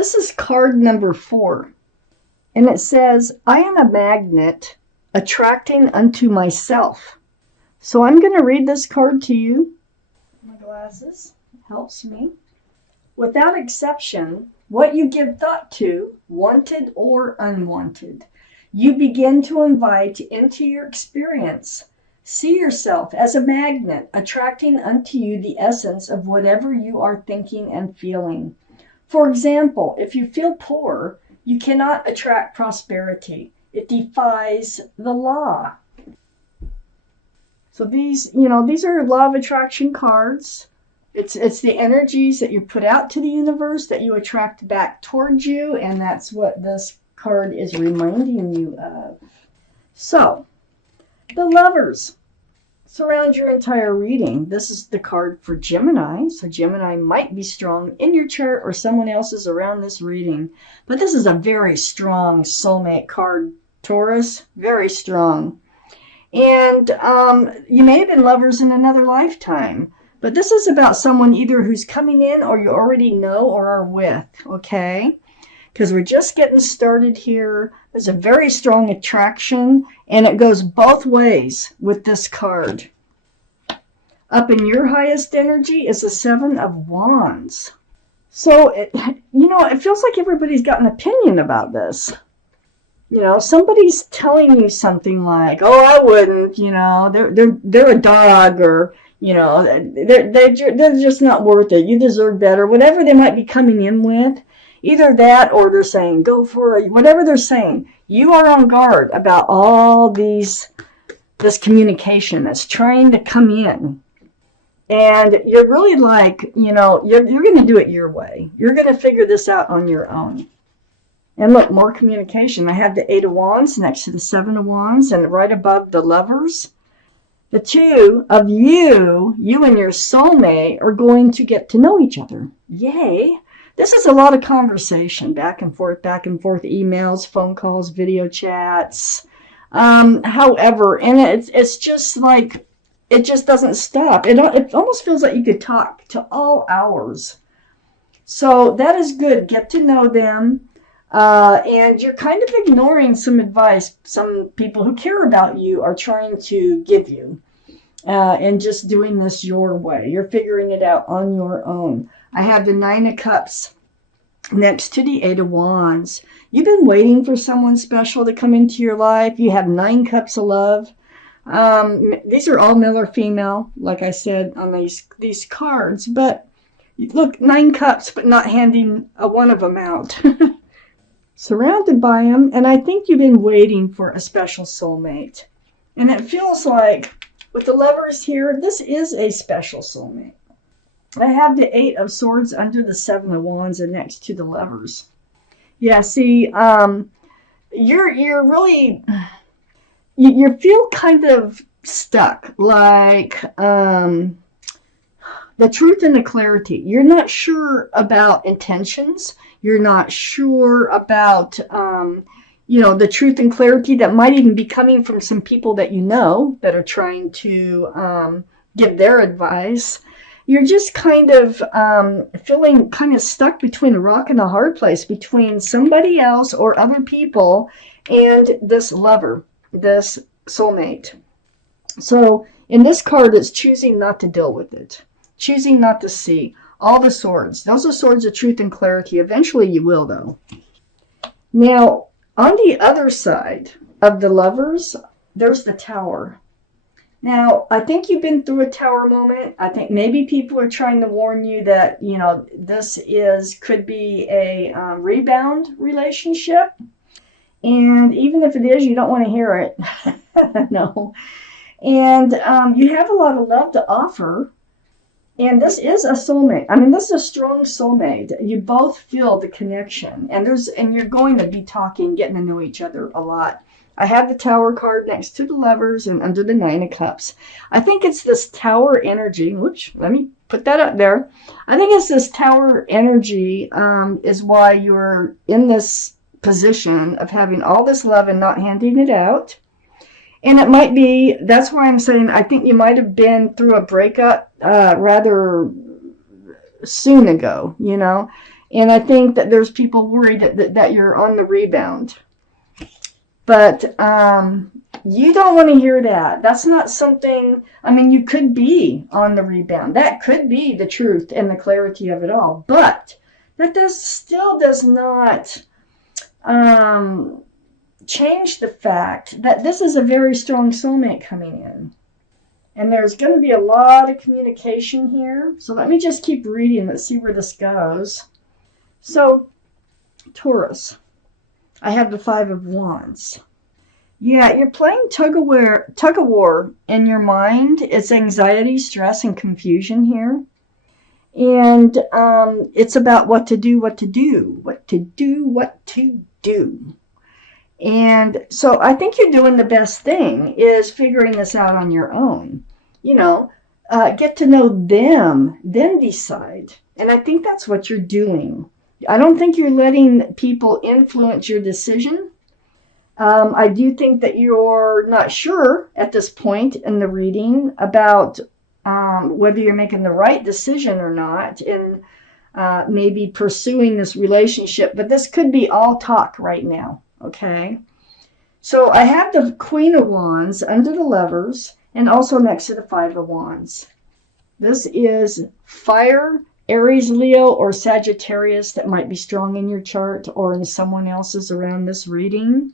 This is card number 4. And it says, I am a magnet attracting unto myself. So I'm going to read this card to you. My glasses helps me. Without exception, what you give thought to, wanted or unwanted, you begin to invite into your experience. See yourself as a magnet attracting unto you the essence of whatever you are thinking and feeling. For example, if you feel poor, you cannot attract prosperity. It defies the law. So these are law of attraction cards. It's the energies that you put out to the universe that you attract back towards you, and that's what this card is reminding you of. So, the Lovers surround your entire reading. This is the card for Gemini, so Gemini might be strong in your chart or someone else's around this reading. But this is a very strong soulmate card, Taurus, very strong. And you may have been lovers in another lifetime, but this is about someone either who's coming in or you already know or are with, okay? Because we're just getting started here. There's a very strong attraction, and it goes both ways with this card. Up in your highest energy is the 7 of Wands. So, it feels like everybody's got an opinion about this. Somebody's telling you something like, "Oh, I wouldn't," they're a dog, or they're just not worth it. You deserve better. Whatever they might be coming in with. Either that or they're saying, go for it. Whatever they're saying, you are on guard about all this communication that's trying to come in. And you're really like, you're going to do it your way. You're going to figure this out on your own. And look, more communication. I have the 8 of Wands next to the 7 of Wands and right above the Lovers. The 2 of you and your soulmate are going to get to know each other. Yay! This is a lot of conversation, back and forth, emails, phone calls, video chats. However, and it's just like, it just doesn't stop. It almost feels like you could talk to all hours. So that is good. Get to know them. And you're kind of ignoring some advice some people who care about you are trying to give you. And just doing this your way. You're figuring it out on your own. I have the 9 of Cups next to the 8 of Wands. You've been waiting for someone special to come into your life. You have 9 cups of love. These are all male or female, like I said on these cards. But look, 9 cups, but not handing one of them out. Surrounded by them, and I think you've been waiting for a special soulmate. And it feels like, with the Lovers here, this is a special soulmate. I have the 8 of Swords under the 7 of Wands and next to the Lovers. Yeah, see, you're really, you feel kind of stuck, like the truth and the clarity. You're not sure about intentions. You're not sure about, the truth and clarity that might even be coming from some people that you know that are trying to give their advice. You're just kind of feeling kind of stuck between a rock and a hard place, between somebody else or other people and this lover, this soulmate. So in this card, it's choosing not to deal with it, choosing not to see. All the swords. Those are swords of truth and clarity. Eventually you will, though. Now, on the other side of the Lovers, there's the Tower. Now, I think you've been through a Tower moment. I think maybe people are trying to warn you that, this could be a rebound relationship. And even if it is, you don't want to hear it. No. And you have a lot of love to offer. And this is a soulmate. I mean, this is a strong soulmate. You both feel the connection. And you're going to be talking, getting to know each other a lot. I have the Tower card next to the Lovers and under the 9 of Cups. I think it's this Tower energy, which, let me put that up there. I think it's this Tower energy is why you're in this position of having all this love and not handing it out. And it might be, that's why I'm saying, I think you might have been through a breakup rather soon ago, And I think that there's people worried that you're on the rebound. But you don't want to hear that. That's not something, I mean, you could be on the rebound. That could be the truth and the clarity of it all. But that still does not change the fact that this is a very strong soulmate coming in. And there's going to be a lot of communication here. So let me just keep reading. Let's see where this goes. So, Taurus, I have the Five of Wands. Yeah, you're playing tug of war in your mind. It's anxiety, stress, and confusion here. And it's about what to do. And so I think you're doing the best thing is figuring this out on your own. Get to know them, then decide. And I think that's what you're doing. I don't think you're letting people influence your decision. I do think that you're not sure at this point in the reading about whether you're making the right decision or not in maybe pursuing this relationship. But this could be all talk right now, okay? So I have the Queen of Wands under the Lovers and also next to the Five of Wands. This is fire, Aries, Leo, or Sagittarius that might be strong in your chart or in someone else's around this reading.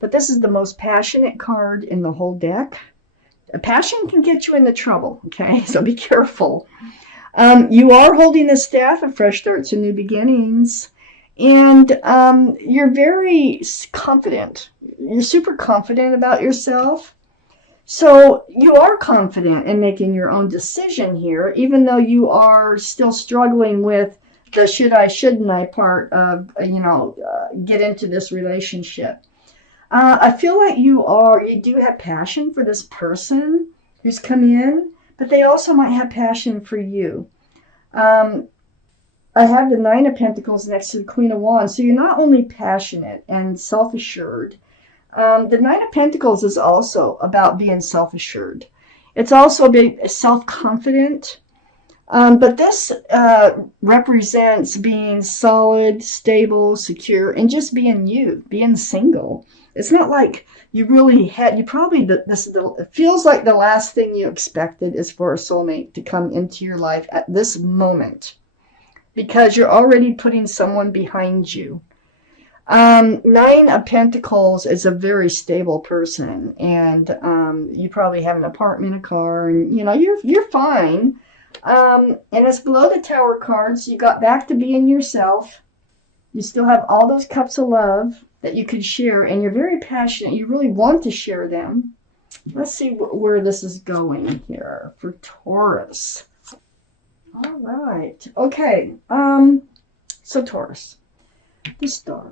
But this is the most passionate card in the whole deck. Passion can get you into trouble, okay? So be careful. You are holding the staff of fresh starts and new beginnings. And you're very confident. You're super confident about yourself. So you are confident in making your own decision here, even though you are still struggling with the should I, shouldn't I part of, get into this relationship. I feel like you do have passion for this person who's come in, but they also might have passion for you. I have the Nine of Pentacles next to the Queen of Wands, so you're not only passionate and self-assured. The Nine of Pentacles is also about being self-assured. It's also being self-confident. But this represents being solid, stable, secure, and just being you, being single. It's not like you really had, it feels like the last thing you expected is for a soulmate to come into your life at this moment, because you're already putting someone behind you. Nine of Pentacles is a very stable person, and you probably have an apartment, a car, and you're fine. And it's below the Tower cards. You got back to being yourself. You still have all those cups of love that you could share, and you're very passionate. You really want to share them. Let's see where this is going here for Taurus. All right. Okay. So Taurus, the Star.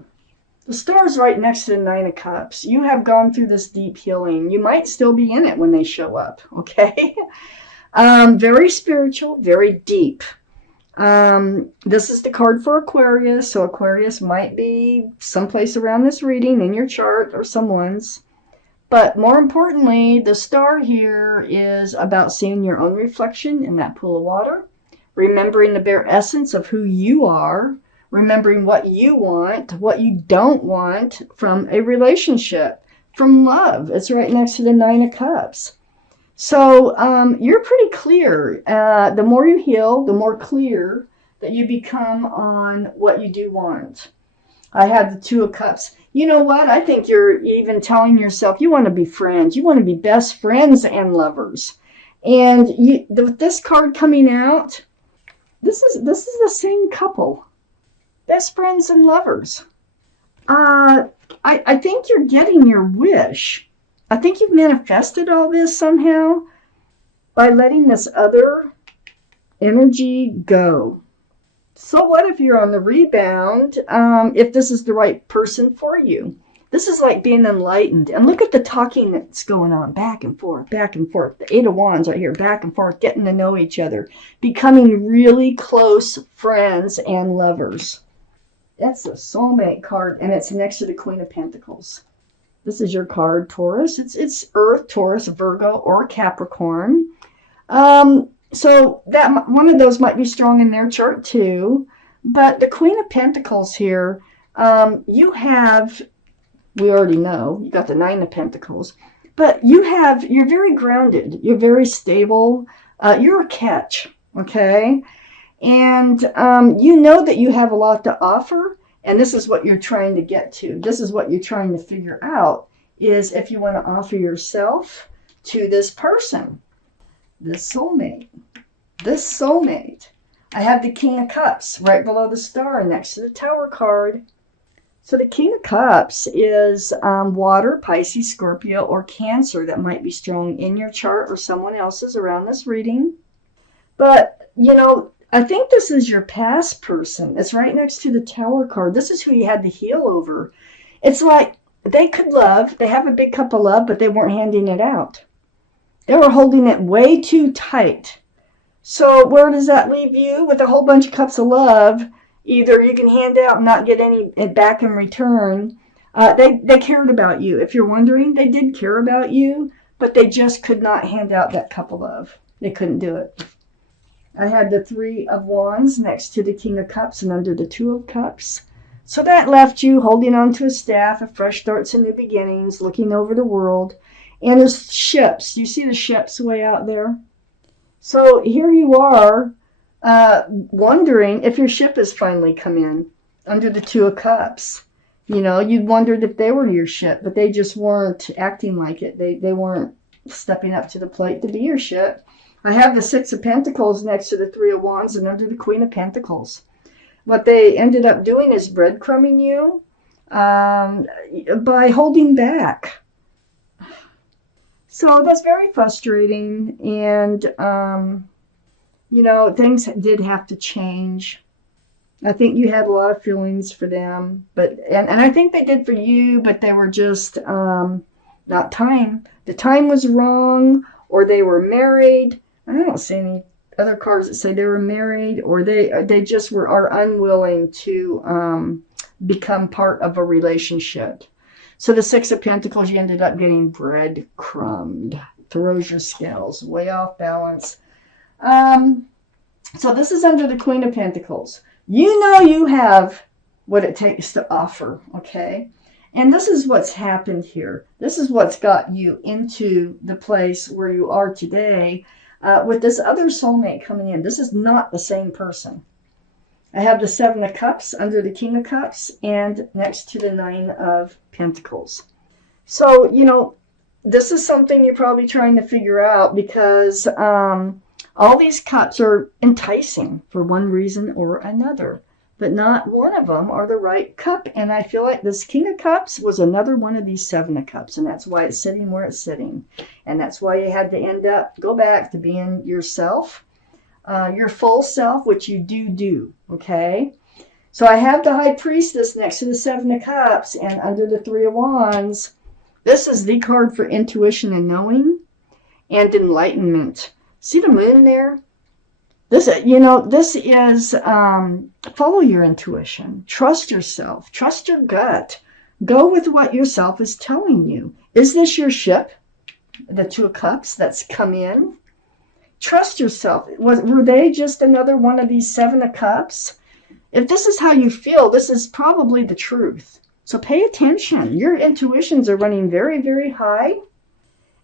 The Star is right next to the Nine of Cups. You have gone through this deep healing. You might still be in it when they show up, okay? Very spiritual, very deep. This is the card for Aquarius, so Aquarius might be someplace around this reading in your chart or someone's. But more importantly, the Star here is about seeing your own reflection in that pool of water, remembering the bare essence of who you are, remembering what you want, what you don't want from a relationship, from love. It's right next to the Nine of Cups. So you're pretty clear. The more you heal, the more clear that you become on what you do want. I have the Two of Cups. You know what? I think you're even telling yourself you want to be friends. You want to be best friends and lovers. And with this card coming out, this is the same couple. Best friends and lovers. I think you're getting your wish. I think you've manifested all this somehow by letting this other energy go. So what if you're on the rebound, if this is the right person for you? This is like being enlightened. And look at the talking that's going on, back and forth, back and forth. The Eight of Wands right here, back and forth, getting to know each other, becoming really close friends and lovers. That's a soulmate card, and it's next to the Queen of Pentacles. This is your card, Taurus. It's Earth, Taurus, Virgo, or Capricorn. So that one of those might be strong in their chart too. But the Queen of Pentacles here, you have, we already know, you got the Nine of Pentacles, but you're very grounded. You're very stable. You're a catch, okay? And you know that you have a lot to offer, and this is what you're trying to get to. This is what you're trying to figure out, is if you want to offer yourself to this person, this soulmate. This soulmate. I have the King of Cups right below the star next to the Tower card. So the King of Cups is water, Pisces, Scorpio, or Cancer that might be strong in your chart or someone else's around this reading. But, you know, I think this is your past person. It's right next to the Tower card. This is who you had to heal over. It's like they could love. They have a big cup of love, but they weren't handing it out. They were holding it way too tight. So where does that leave you? With a whole bunch of cups of love. Either you can hand out and not get any back in return. They cared about you. If you're wondering, they did care about you, but they just could not hand out that cup of love. They couldn't do it. I had the Three of Wands next to the King of Cups and under the Two of Cups. So that left you holding on to a staff of fresh starts and new beginnings, looking over the world. And there's ships. You see the ships way out there? So here you are, wondering if your ship has finally come in under the Two of Cups. You know, you wondered if they were your ship, but they just weren't acting like it. They weren't stepping up to the plate to be your ship. I have the Six of Pentacles next to the Three of Wands and under the Queen of Pentacles. What they ended up doing is breadcrumbing you by holding back. So that's very frustrating, and, you know, things did have to change. I think you had a lot of feelings for them, but and I think they did for you, but they were just not time. The time was wrong, or they were married. I don't see any other cards that say they were married, or they just are unwilling to become part of a relationship. So the Six of Pentacles, you ended up getting breadcrumbed. Throws your scales way off balance. So this is under the Queen of Pentacles. You know you have what it takes to offer, okay? And this is what's happened here. This is what's got you into the place where you are today with this other soulmate coming in. This is not the same person. I have the Seven of Cups under the King of Cups and next to the Nine of Pentacles. So, you know, this is something you're probably trying to figure out because all these cups are enticing for one reason or another, but not one of them are the right cup. And I feel like this King of Cups was another one of these Seven of Cups, and that's why it's sitting where it's sitting. And that's why you had to go back to being yourself. Your full self, which you do, okay? So I have the High Priestess next to the Seven of Cups and under the Three of Wands. This is the card for intuition and knowing and enlightenment. See the moon there? This, you know, this is follow your intuition. Trust yourself. Trust your gut. Go with what yourself is telling you. Is this your ship? The Two of Cups that's come in? Trust yourself. Were they just another one of these Seven of Cups? If this is how you feel, this is probably the truth. So pay attention. Your intuitions are running very, very high.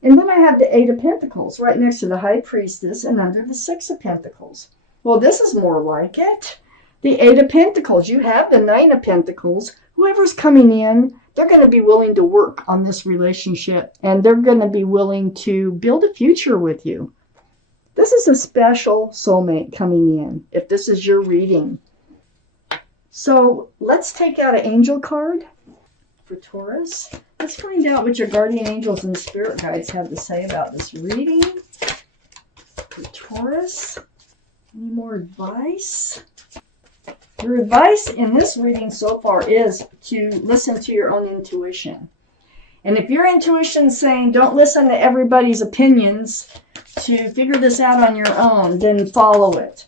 And then I have the Eight of Pentacles right next to the High Priestess and under the Six of Pentacles. Well, this is more like it. The Eight of Pentacles. You have the Nine of Pentacles. Whoever's coming in, they're going to be willing to work on this relationship. And they're going to be willing to build a future with you. This is a special soulmate coming in, if this is your reading. So let's take out an angel card for Taurus. Let's find out what your guardian angels and spirit guides have to say about this reading for Taurus. Any more advice? Your advice in this reading so far is to listen to your own intuition. And if your intuition's saying don't listen to everybody's opinions to figure this out on your own, then follow it.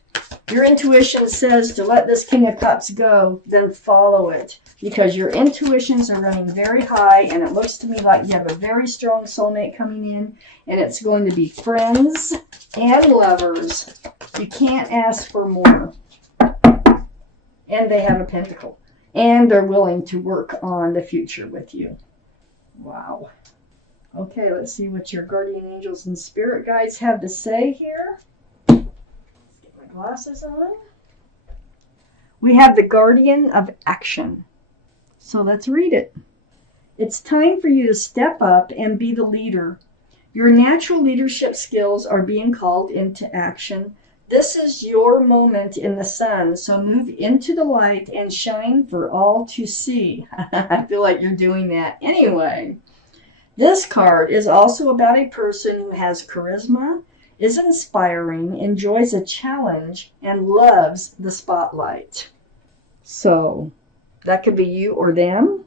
Your intuition says to let this King of Cups go, then follow it. Because your intuitions are running very high, and it looks to me like you have a very strong soulmate coming in, and it's going to be friends and lovers. You can't ask for more. And they have a pentacle. And they're willing to work on the future with you. Wow. Okay, let's see what your guardian angels and spirit guides have to say here. Let's get my glasses on. We have the guardian of action. So let's read it. It's time for you to step up and be the leader. Your natural leadership skills are being called into action. This is your moment in the sun, so move into the light and shine for all to see. I feel like you're doing that anyway. This card is also about a person who has charisma, is inspiring, enjoys a challenge, and loves the spotlight. So that could be you or them.